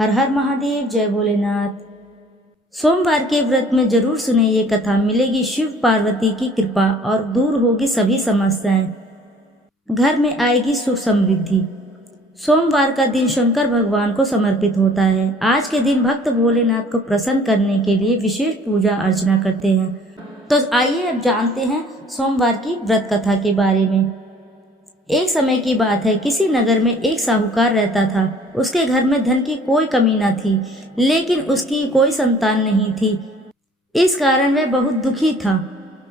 हर हर महादेव, जय भोलेनाथ। सोमवार के व्रत में जरूर सुने ये कथा, मिलेगी शिव पार्वती की कृपा और दूर होगी सभी समस्याएं, घर में आएगी सुख समृद्धि। सोमवार का दिन शंकर भगवान को समर्पित होता है। आज के दिन भक्त भोलेनाथ को प्रसन्न करने के लिए विशेष पूजा अर्चना करते हैं। तो आइए अब जानते हैं सोमवार की व्रत कथा के बारे में। एक समय की बात है, किसी नगर में एक साहूकार रहता था। उसके घर में धन की कोई कमी न थी, लेकिन उसकी कोई संतान नहीं थी। इस कारण वह बहुत दुखी था।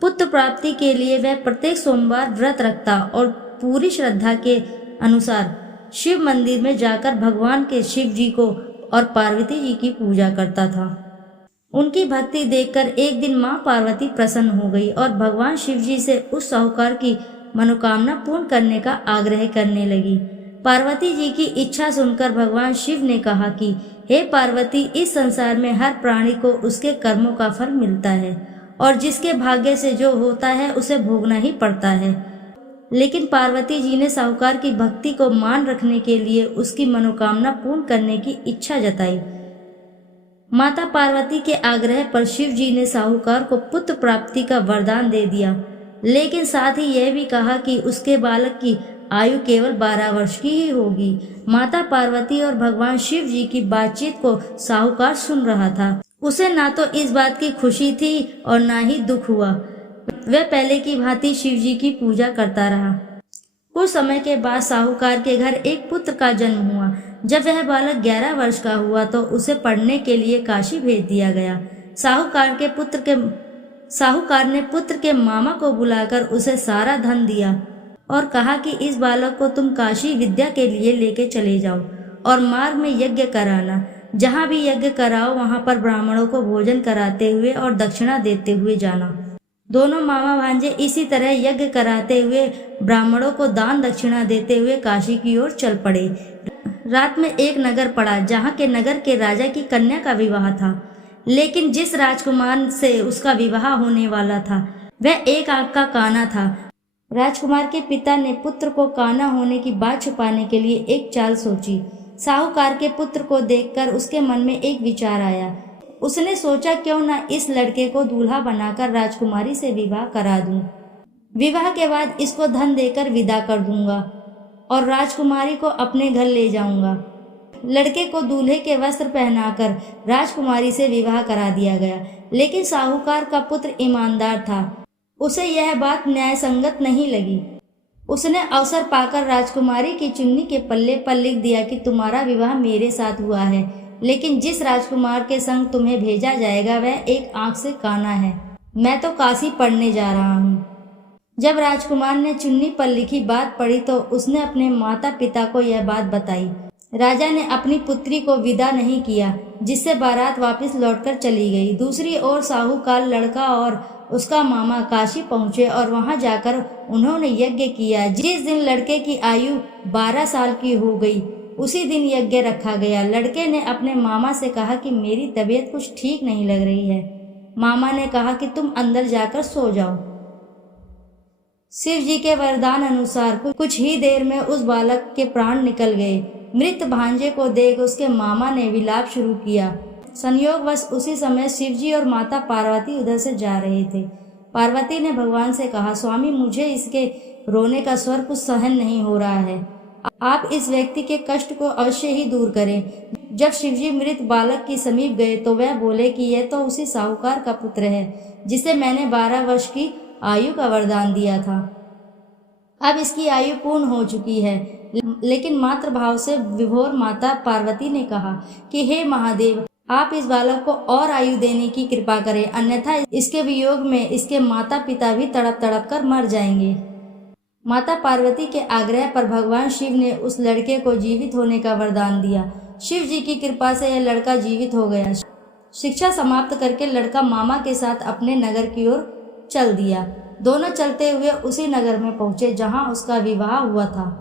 पुत्र प्राप्ति के लिए वह प्रत्येक सोमवार व्रत रखता और पूरी श्रद्धा के अनुसार शिव मंदिर में जाकर भगवान के शिव जी को और पार्वती जी की पूजा करता था। उनकी भक्ति देखकर एक दिन मां पार्वती प्रसन्न हो गई और भगवान शिव जी से उस साहूकार की मनोकामना पूर्ण करने का आग्रह करने लगी। पार्वती जी की इच्छा सुनकर भगवान शिव ने कहा कि हे पार्वती, इस संसार में हर प्राणी को उसके कर्मों का फल मिलता है और जिसके भाग्य से जो होता है उसे भोगना ही पड़ता है। लेकिन पार्वती जी ने साहूकार की भक्ति को मान रखने के लिए उसकी मनोकामना पूर्ण करने की इच्छा जताई। माता पार्वती के आग्रह पर शिव जी ने साहूकार को पुत्र प्राप्ति का वरदान दे दिया, लेकिन साथ ही यह भी कहा कि उसके बालक की आयु केवल 12 वर्ष की ही होगी। माता पार्वती और भगवान शिव जी की बातचीत को साहूकार सुन रहा था। उसे ना तो इस बात की खुशी थी और ना ही दुख हुआ। वह पहले की भांति शिव जी की पूजा करता रहा। कुछ समय के बाद साहूकार के घर एक पुत्र का जन्म हुआ। जब वह बालक 11 वर्ष का हुआ तो उसे पढ़ने के लिए काशी भेज दिया गया। साहूकार ने पुत्र के मामा को बुलाकर उसे सारा धन दिया और कहा कि इस बालक को तुम काशी विद्या के लिए लेके चले जाओ और मार्ग में यज्ञ कराना। जहाँ भी यज्ञ कराओ वहाँ पर ब्राह्मणों को भोजन कराते हुए और दक्षिणा देते हुए जाना। दोनों मामा भांजे इसी तरह यज्ञ कराते हुए ब्राह्मणों को दान दक्षिणा देते हुए काशी की ओर चल पड़े। रात में एक नगर पड़ा जहाँ के नगर के राजा की कन्या का विवाह था, लेकिन जिस राजकुमार से उसका विवाह होने वाला था वह एक आंख का काना था। राजकुमार के पिता ने पुत्र को काना होने की बात छुपाने के लिए एक चाल सोची। साहूकार के पुत्र को देखकर उसके मन में एक विचार आया। उसने सोचा, क्यों ना इस लड़के को दूल्हा बनाकर राजकुमारी से विवाह करा दूं। विवाह के बाद इसको धन देकर विदा कर दूंगा और राजकुमारी को अपने घर ले जाऊंगा। लड़के को दूल्हे के वस्त्र पहनाकर राजकुमारी से विवाह करा दिया गया, लेकिन साहूकार का पुत्र ईमानदार था। उसे यह बात न्याय संगत नहीं लगी। उसने अवसर पाकर राजकुमारी की चुन्नी के पल्ले पर लिख दिया कि तुम्हारा विवाह मेरे साथ हुआ है, लेकिन जिस राजकुमार के संग तुम्हें भेजा जाएगा वह एक आंख से काना है। मैं तो काशी पढ़ने जा रहा हूँ। जब राजकुमार ने चुन्नी पर लिखी बात पढ़ी तो उसने अपने माता पिता को यह बात बताई। राजा ने अपनी पुत्री को विदा नहीं किया, जिससे बारात वापस लौटकर चली गई। दूसरी ओर साहूकार लड़का और उसका मामा काशी पहुंचे और वहां जाकर उन्होंने यज्ञ किया। जिस दिन लड़के की आयु 12 साल की हो गई उसी दिन यज्ञ रखा गया। लड़के ने अपने मामा से कहा कि मेरी तबीयत कुछ ठीक नहीं लग रही है। मामा ने कहा कि तुम अंदर जाकर सो जाओ। शिव जी के वरदान अनुसार कुछ ही देर में उस बालक के प्राण निकल गए। मृत भांजे को देख उसके मामा ने विलाप शुरू किया। संयोगवश उसी समय शिवजी और माता पार्वती उधर से जा रहे थे। पार्वती ने भगवान से कहा, स्वामी, मुझे इसके रोने का स्वर कुछ सहन नहीं हो रहा है। आप इस व्यक्ति के कष्ट को अवश्य ही दूर करें। जब शिवजी मृत बालक के समीप गए तो वह बोले कि यह तो उसी साहूकार का पुत्र है जिसे मैंने 12 वर्ष की आयु का वरदान दिया था। अब इसकी आयु पूर्ण हो चुकी है। लेकिन मातृ भाव से विभोर माता पार्वती ने कहा कि हे महादेव, आप इस बालक को और आयु देने की कृपा करें, अन्यथा इसके वियोग में इसके माता पिता भी तड़प तड़प कर मर जाएंगे। माता पार्वती के आग्रह पर भगवान शिव ने उस लड़के को जीवित होने का वरदान दिया। शिव जी की कृपा से यह लड़का जीवित हो गया। शिक्षा समाप्त करके लड़का मामा के साथ अपने नगर की ओर चल दिया। दोनों चलते हुए उसी नगर में पहुंचे जहां उसका विवाह हुआ था।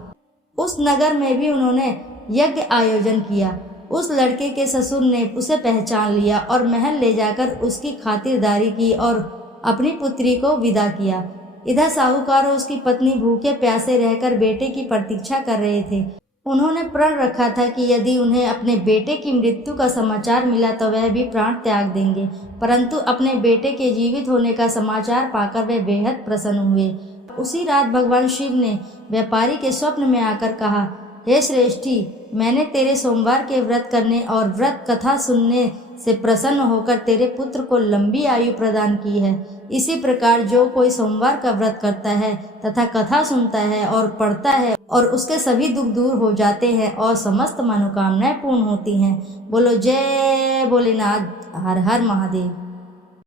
उस नगर में भी उन्होंने यज्ञ आयोजन किया। उस लड़के के ससुर ने उसे पहचान लिया और महल ले जाकर उसकी खातिरदारी की और अपनी पुत्री को विदा किया। इधर साहूकार और उसकी पत्नी भूखे प्यासे रहकर बेटे की प्रतीक्षा कर रहे थे। उन्होंने प्रण रखा था कि यदि उन्हें अपने बेटे की मृत्यु का समाचार मिला तो वह भी प्राण त्याग देंगे, परंतु अपने बेटे के जीवित होने का समाचार पाकर वे बेहद प्रसन्न हुए। उसी रात भगवान शिव ने व्यापारी के स्वप्न में आकर कहा, हे श्रेष्ठी, मैंने तेरे सोमवार के व्रत करने और व्रत कथा सुनने से प्रसन्न होकर तेरे पुत्र को लंबी आयु प्रदान की है। इसी प्रकार जो कोई सोमवार का व्रत करता है तथा कथा सुनता है और पढ़ता है और उसके सभी दुख दूर हो जाते हैं और समस्त मनोकामनाएं पूर्ण होती हैं। बोलो जय भोलेनाथ, हर हर महादेव।